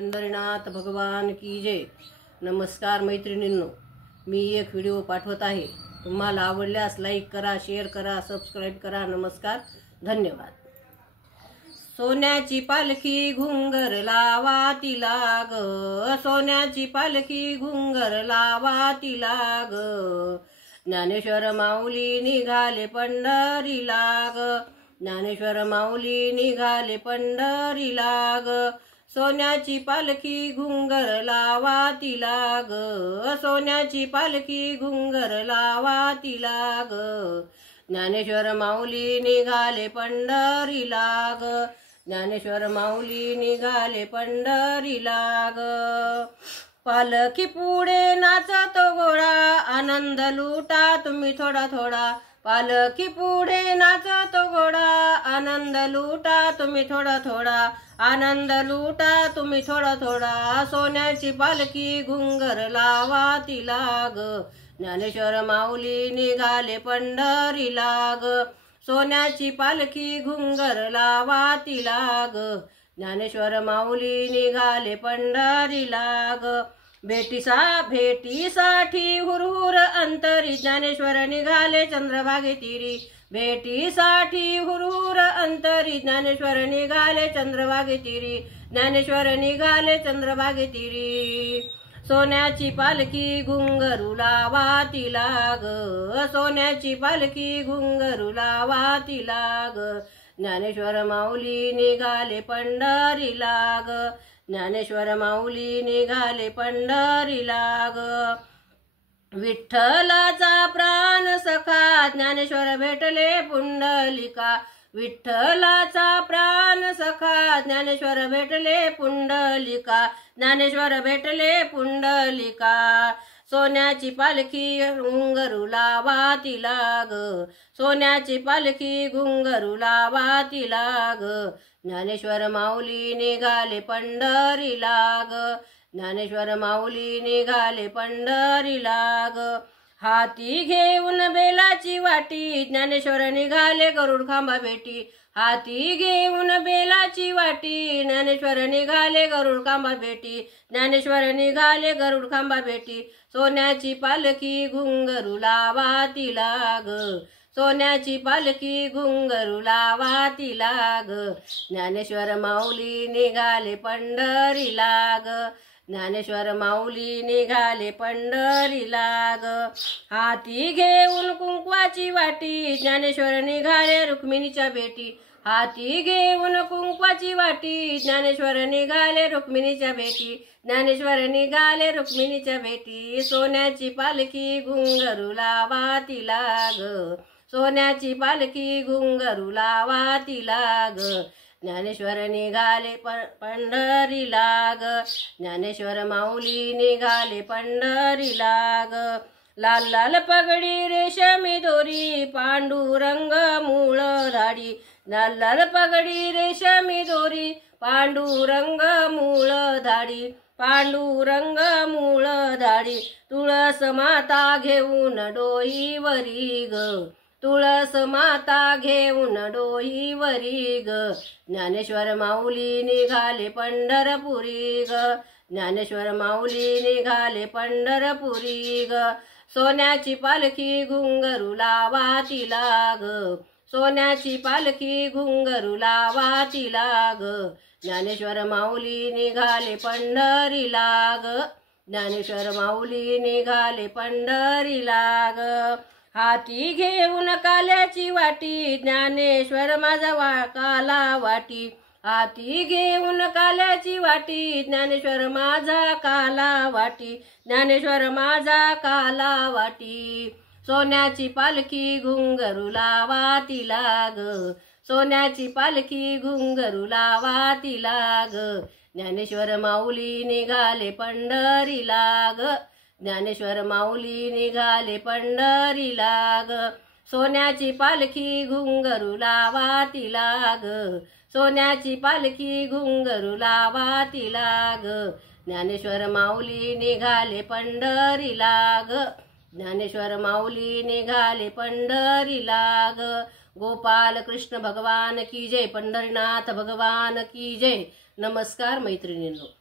पंढरीनाथ भगवान की जय। नमस्कार मैत्रिणींनो, मी एक व्हिडिओ पाठवत आहे। तुम्हाला आवडल्यास लाईक करा, शेअर करा, सबस्क्राइब करा। नमस्कार, धन्यवाद। सोन्याची पालखी घुंगर लावा तिला ग, सोन्याची पालखी घुंगर लावा तिला ग, ज्ञानेश्वर माऊली निघाले पंढरीला ग, ज्ञानेश्वर माऊली निघाले पंढरीला ग, सोन्याची पालखी घुंगर लावा तिला ग, सोन्याची पालखी घुंगर लावा तिला ग, ज्ञानेश्वर माऊली निघाले पंढरीला ग, ज्ञानेश्वर माऊली निघाले पंढरीला ग, पालखी पुढे नाचतो घोडा, आनंद लुटा तुम्ही थोडा थोडा, पालखी पुढे नाचतो घोडा, आनंद लुटा तुम्ही थोडा थोडा, आनंद लुटा तुम्ही थोडा थोडा, सोन्याची पालखी घुंगर लावा तिला ग, ज्ञानेश्वर माऊली निघाले पंढरीला ग, सोन्याची पालखी घुंगर लावा तिला ग, ज्ञानेश्वर माऊली निघाले पंढरीला ग, भेटीसाठी हुरहुर अंतरी, ज्ञानेश्वर निघाले चंद्रभागे तीरी, भेटीसाठी हुरहुर अंतरी, ज्ञानेश्वर निघाले चंद्रभागे तीरी, ज्ञानेश्वर निघाले चंद्रभागे तीरी, सोन्याची पालखी घुंगरू लावा तिला ग, सोन्याची पालखी घुंगरू लावा तिला ग, ज्ञानेश्वर माऊली निघाले पंढरीला ग, ज्ञानेश्वर माऊली निघाले पंढरीला ग, विठ्ठलाचा प्राण सखा, ज्ञानेश्वर भेटले पुंडलिका, विठ्ठलाचा प्राण सखा, ज्ञानेश्वर भेटले पुंडलिका, ज्ञानेश्वर भेटले पुंडलिका, सोन्याची पालखी घुंगरू लावा तिला ग, सोन्याची पालखी घुंगरू लावा तिला ग, ज्ञानेश्वर माऊली निघाले पंढरीला ग, ज्ञानेश्वर माऊली निघाले पंढरीला ग, हाती घेऊन बेलाची वाटी, ज्ञानेश्वर निघाले गरुड खांबा भेटी, हाती घेऊन बेलाची वाटी, ज्ञानेश्वर निघाले गरुड खांबा भेटी, ज्ञानेश्वर निघाले गरुड खांबा भेटी, सोन्याची पालखी घुंगरू लावा तिला ग, सोन्याची पालखी घुंगरू लावा तिला ग, ज्ञानेश्वर माऊली निघाले पंढरीला ग, ज्ञानेश्वर माऊली निघाले पंढरीला ग, हाती घेऊन कुंकवाची वाटी, ज्ञानेश्वर निघाले रुक्मिणीच्या भेटी, हाती घेऊन कुंकवाची वाटी, ज्ञानेश्वर निघाले रुक्मिणीच्या भेटी, ज्ञानेश्वर निघाले रुक्मिणीच्या भेटी, सोन्याची पालखी घुंगरू लावा तिला ग, सोन्याची पालखी घुंगरू लावा तिला ग, ज्ञानेश्वर निघाले पंढरीला ग, ज्ञानेश्वर माऊली निघाले पंढरीला ग, लाल लाल पगडी रेशमी दोरी, पांडुरंग मूळ धाडी, लाल लाल पगडी रेशमी दोरी, पांडुरंग मूळ धाडी, पांडुरंग मूळ धाडी, तुळस माता घेऊन डोईवरी ग, तुळस माता घेऊन डोईवरी ग, ज्ञानेश्वर माऊली निघाले पंढरपुरी ग, ज्ञानेश्वर माऊली निघाले पंढरपुरी ग, सोन्याची पालखी घुंगरू लावा तिला ग, सोन्याची पालखी घुंगरू लावा तिला ग, ज्ञानेश्वर माऊली निघाले पंढरीला ग, ज्ञानेश्वर माऊली निघाले पंढरीला ग, हाती घेऊन काल्याची वाटी, ज्ञानेश्वर माझा काला वाटी, हाती घेऊन काल्याची वाटी, ज्ञानेश्वर माझा काला वाटी, ज्ञानेश्वर माझा काला वाटी, सोन्याची पालखी घुंगरू लावा तिला ग, सोन्याची पालखी घुंगरू लावा तिला ग, ज्ञानेश्वर माऊली निघाले पंढरीला ग, ज्ञानेश्वर माऊली निघाले पंढरीला ग, सोन्याची पालखी घुंगरू लावा तिला ग, सोन्याची पालखी घुंगरू लावा तिला ग, ज्ञानेश्वर माऊली निघाले पंढरीला ग, ज्ञानेश्वर माऊली निघाले पंढरीला ग, गोपाल कृष्ण भगवान की जय, पंढरीनाथ भगवान की जय। नमस्कार मैत्रिणींनो.